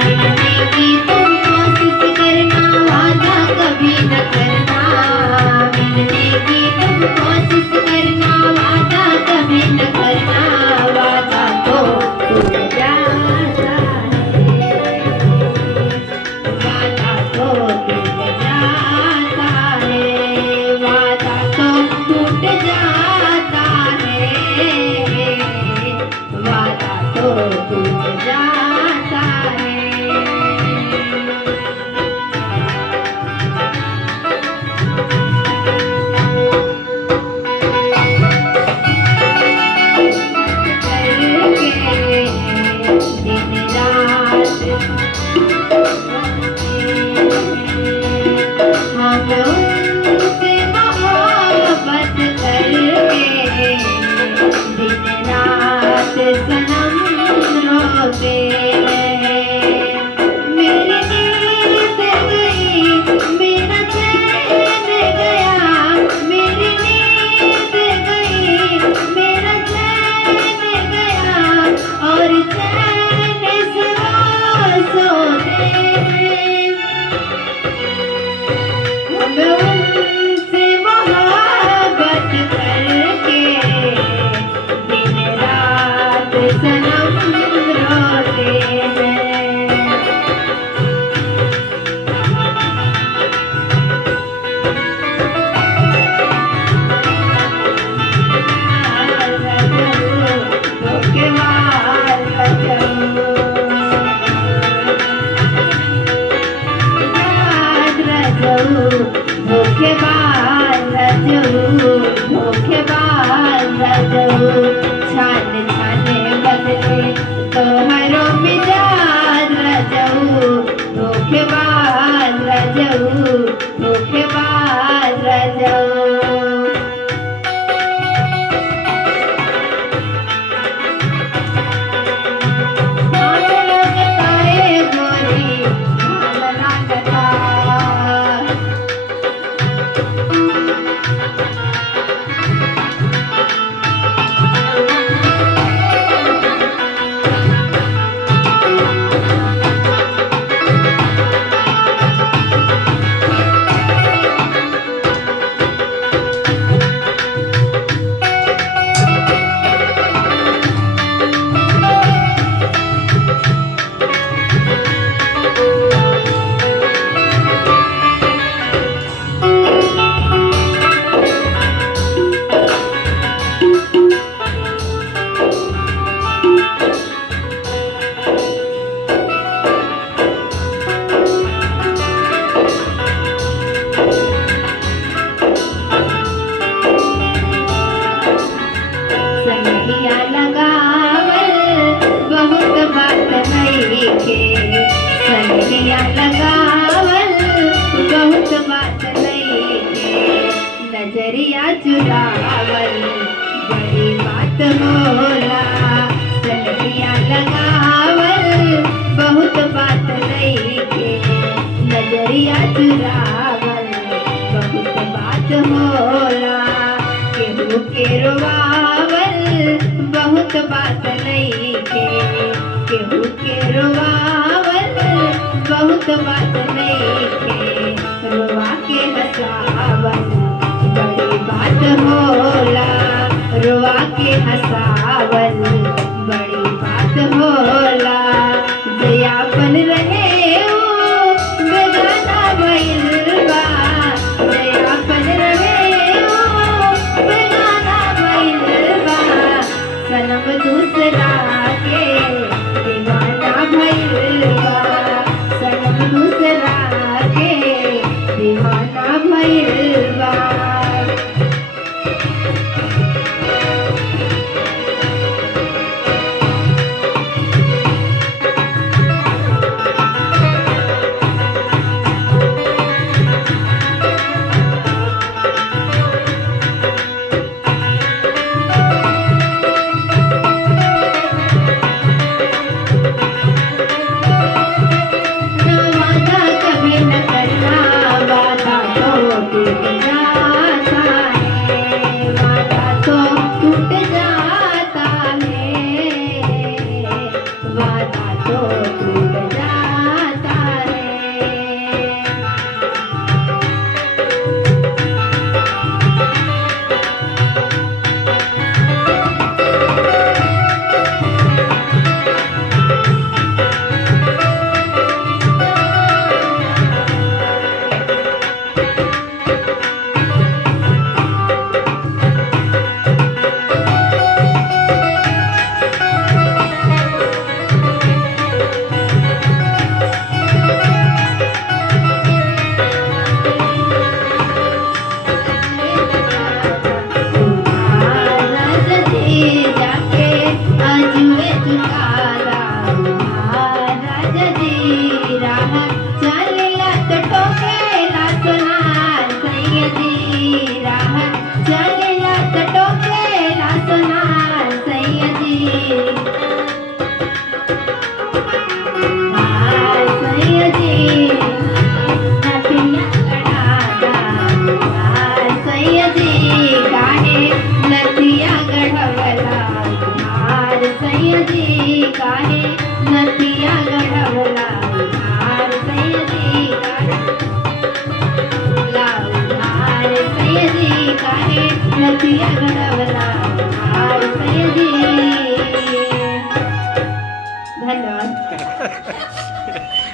मिलने की तुम कोशिश करना, वादा कभी न करना। मिलने की तुम कोशिश करना, वादा कभी न करना। वादा तो टूट जाता है, वादा तो टूट जाता है, वादा तो टूट जाता है, वादा तो टूट जाता है। दिन रात हम उनसे मोहब्बत करके, दिन रात सनम रोते हैं। मेरी नींद गई, मेरा चैन गया, मेरी नींद गई, मेरा चैन गया, और चैन से वो सोते हैं। हम उनसे मोहब्बत करके, दिन रात सनम रोते हैं। धोखेबाज रजऊ, धोखेबाज रजऊ, छान छान बदले तोहरो मिजाज रजऊ। धोखेबाज रजऊ, धोखेबाज रजऊ। गोरी लगता, संगिया लगावल बहुत बात नइखे, संगिया लगावल बहुत बात नइखे, नजरिया चुरावल बड़ी बात होला। संगिया लगावल बहुत बात नइखे, नजरिया चुरावल बहुत बात होला। केहू के रोवावल बहुत बात नइखे, केहू के रोवावल बहुत बात नइखे, रोवा के हंसावल बड़ी बात होला। रोवा के हंसावल बड़ी बात होला। जयापन रहे ओ बेगाना भइल बा, जयापन रहे ओ बेगाना भइल बा, सनम दूसरा के दीवाना भइल बा, सनम दूसरा के दीवाना भइल बा। तो टूट जाता है। काहे नदिया गढ़वला उधार सैयदी काहे नदिया गढ़वला